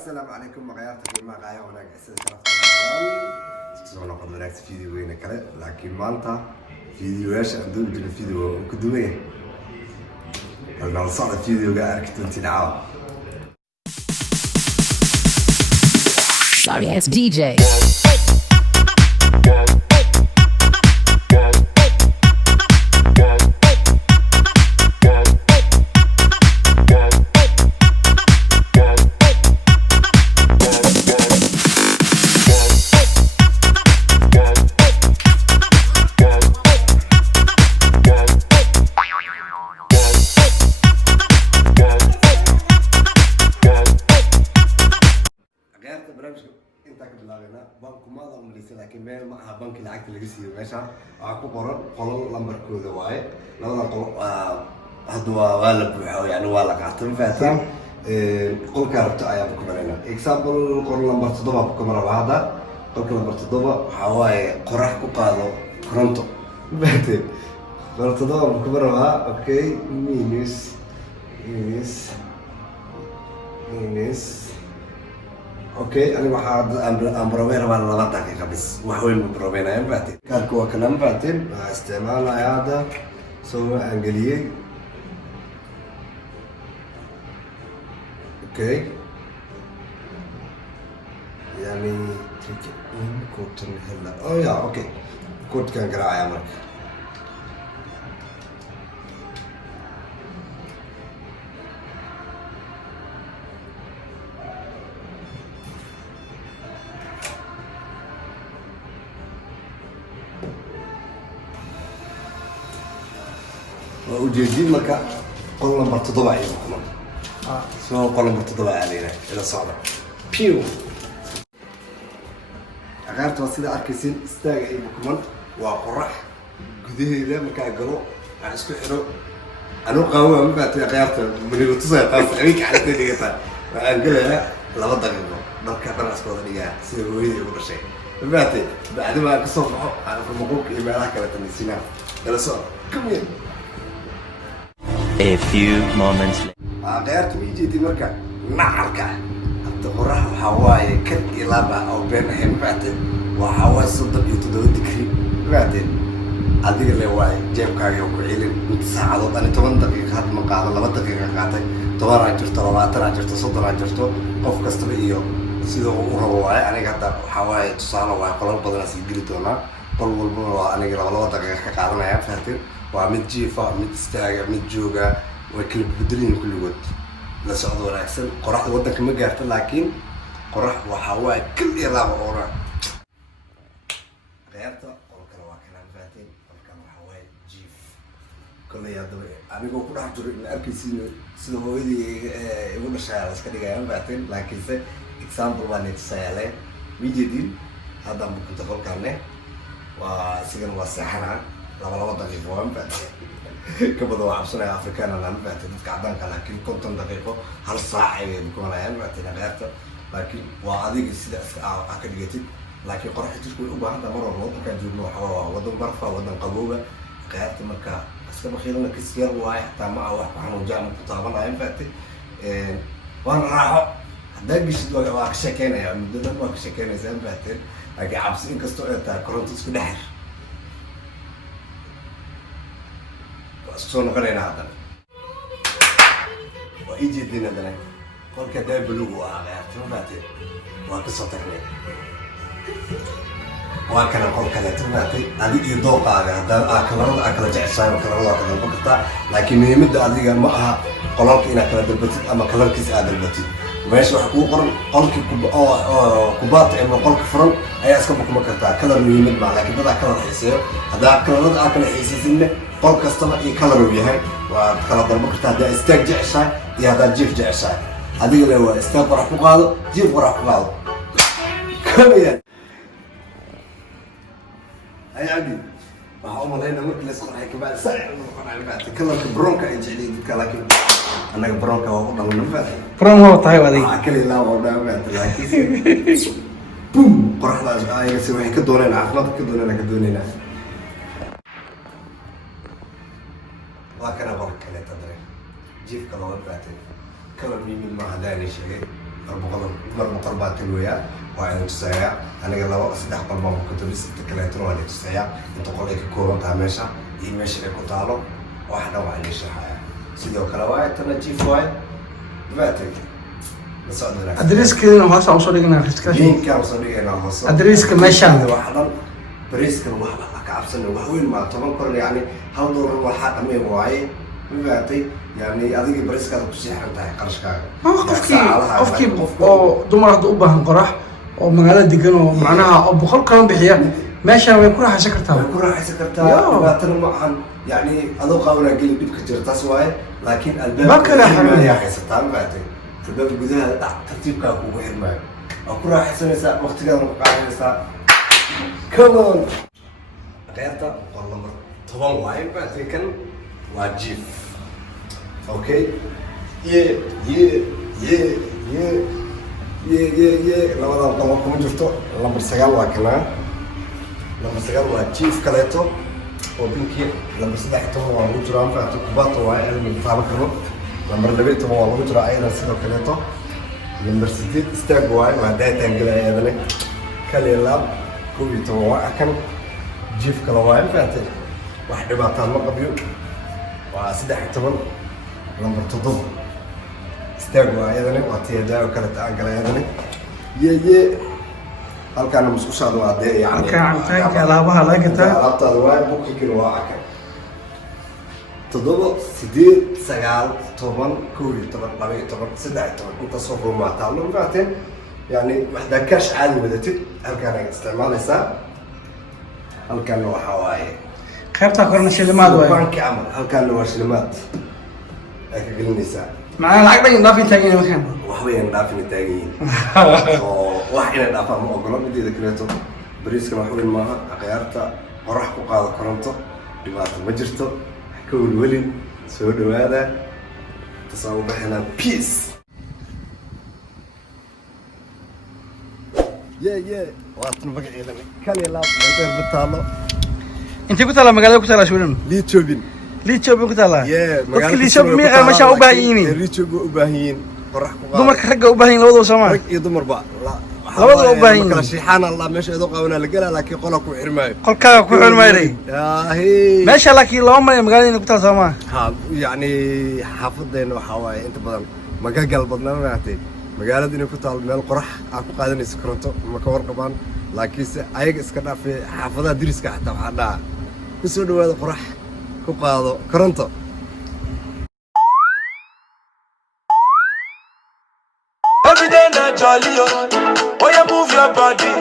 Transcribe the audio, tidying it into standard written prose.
السلام عليكم مغيرتك ما غاية هناك أساس شرفت نقد في فيديو وين كذا لكن مالتا فيديو ايش عندهم في الفيديو كدوية أنا صار فيديو قاعد كنت نعاو Sorry ass DJ. بانكو ما ضمن ليس لكن ما معها بنك العقد اللي قصير ماشى عقب قرر قلل لمبر كودا واي لو قل هدوا غالب يعني ولا قاعتين فاتن قل كاربت ايا بكم هنا اكزامبل قل لمبر تضبع بكم هذا قل لمبر تضبع حواي قرح كو قادو كرونتو فاتن قل تضبع بكم اوكي مينيس اوكي انا واحد امبروفير ولا لا دقيقه بس وحوين امبروفير انا بعدين كان كو كلام بعدين استعمال هذا سوى انجليزي اوكي يعني تريك ان كوت هلا يا اوكي كوت كان قراءه امرك وجدين مركا قلنا مرتضبع يمكن سو قلنا مرتضبع علينا إلى صعبة بيو أغيرت وسيلة أركيسين استاج أي بكمان وقرح قديه إذا مركا قلو على سكو حلو أنا قهوة ما بعد غيرت من اللي تصير قاس أبيك على تاني قطع أنقلها لا بد أقول مركا ترى أسكت هذا سيروي يقول شيء بعد ما كسر على المقوق يبقى كذا تنسينا إلى صعبة كمين A few moments later. غيرت ويجي مركا نعركة أنت قرح وحواي كل إلابة أو بين حين بعدين وحواي صدق يتدور ذكري بعدين أديك اللي واي جيب كايو كعيلين أنت ساعة أنا 8 دقيقة هاد مقالة 2 دقيقة قاعدة 8 راجرت 4 راجرت 6 راجرت قف كستر إياه سيدو وهواي أنا قاعد حواي تصانع وقلب بدنا سيجري تونا قل والبوا أنا قاعد 2 دقيقة قاعدة يا فهمت وعمل جيفا عمل استاجة عمل جوجا وكل بدلين كل وقت لا صعد ولا أحسن قرح ودك ما قارت لكن قرح وحواي كل إلابة ورا غيرته قل كلام كلام فاتين قل كلام حواي جيف كل يا دبي أنا أقول كل حجر إن أركيسين سلوا ودي يقول الشارع بس كده جايين فاتين لكن سه إكسامبل وانيت سيالة ويجدين هذا ممكن تقول كله وسجن وسحنا لما دقيقة وهم بعد كبدوا وعبسنا أفريقيا أنا بعد قاعدين لكن كنت دقيقة هل ساعة بكون أيام بعد غيرته لكن وعادي السيد أكاديميتي لكن قرحت تقول أبغى هذا مرة الوضع كان جبنا حوا وضع مرفأ وضع قبوبة غيرت مكة أسكب خيرنا كسير واحد حتى مع واحد عن وجع مقطعنا أيام بعد وأنا راح دقيش دوا كشكينا يعني مدة ما كشكينا زين بعد لكن عبسين كستو كورنتوس كدحر سو نقرينا هذا ويجي الدين هذا قل كذا بلوغ وعلى تبعتي وقصة تكنيك وكان قل كذا تبعتي هذه يدوق على هذا أكل جعشان وكلام أكل بقطع لكن يمد هذه معها قلق إن أكل دلبتي أما كلام كيس هذا دلبتي ماشي حقوق قلق كبات إنه قلق فرن أي أسكبكم مكتة كلام يمد مع لكن بدأ كلام حسير هذا كلام أكل حسيسنه قل كاستما إيه كلام وياه وكلام ضربك هذا استاج جعشان يا هذا جيف جعشان هذه اللي هو استاج فرح مقاضي جيف فرح مقاضي كم يعني أي عادي ما هو مالنا مركز لسه حكي بعد ساعة أنا بعد كلام برونكا إنجليزي لكن أنا برونكا وأقول من بعد برونكا طيب هذه أكل لا ولا بعد لكن بوم قرح لا يسوي كدورين عفلات كدورين وكان بركة لا تدري جيف كلام بعد كلام مين ما هذا شيء mar baa tagaya waa inuu tusaya aniga 2-3 qol baan ku tabis kale waa la tusaya inta qol ay ka kooban tahay meesha iyo meesha ay ku taalo wax dhan waa la sharaxaya sidoo kale waa tan jiif waay baatay adreeskeedana hoos aan soo dhignaa linkkaan soo dhigaynaa hoos adreeska meeshaan wax dhan bariiskan wax ka cabsan wax weyn ma 10 kor yani $1 waxa dhamay waaye baatay yani adiga bariiskaada ku seexan tahay qarashkaaga qofkii oo dumar u baahan qorax oo magaalada degan oo macnaha oo boqol kala bixiya meeshaan way ku raaxaysan kartaa baatan ma ahan yani adoo qaawna gali dibka jirtaas waaye laakiin albaabka ay haysataan baatay albaabka gudaha tartiibka ugu xirmaayo oo ku raaxaysanaysa waqtigaada ku qaadanaysa come on qaybta qol number 10 waaye baatay kan waa jiif okay labadan qolo kuma jirto number 9 waa kana number 9 waa jiif kaleeto oo binki number 13 waa lagu jiraa faatu kubato waa ilmi taaba karo number 12 waa lagu jiraa ayada sidoo kaleeto number 8 istaag waa daataan galaayadane kale laab kubito waa kan jiif kale waa faatu wax dhibaato ma qabiyo waa 13 number 7 istaag waa ayadane waa tiyada kale taan galaayadane halkaan musqushaada waa dee yani halkaan taanka alaabaha laga gataa alaabtaada waa bukinkina waa aka 7 8 9 10 11 12 inta soo rumaata loo faateen yani waxda kaash caadi wadatid halkaan ay isticmaalaysaa halkaan waxa waaye qaybta korna shilimaad waaye banki amal halkaan waa shilimaad ay ka gelinaysaa macnaha lacag dhan dhaafin taagin markaan wax weyn dhaafin taagin oo wax inay dhaafaan ma ogolo mideeda kaleeto bariiskan wax weyn maaha aqyaarta qorax ku qaado koronto dhibaato ma jirto ka welwelin soo dhawaada tasawuf baxna peace waad magaceeda kale laab inta bataalo inta ku tala magaalada ku tala Sweden liichobin ku tala dadka liichob miiqa meesha u baahan yihiin liichob u baahan yihiin qorax ku qaado dumarka ragga u baahan labadaba Soomaali rag iyo dumarba labadaba u baahan yihiin kala shiixaan Allah meesha idoo qaabana la galaa laakiin qola ku xirmaayo qolkaaga ku xirmaayo meesha laakiin loo maray magaalada ku tala Soomaali ha yani xaafadeena waxa waaye inta badan magagal badnaa maatay magaalada inay ku taal meel qorax ah ku qaadanaysa koronto ma ka warqabaan laakiin ayaga iska dhaafay xaafadaha diriska xataa waxa dhaa ku soo dhawaada qorax ku qaado koronto every day na jolly oh you move your body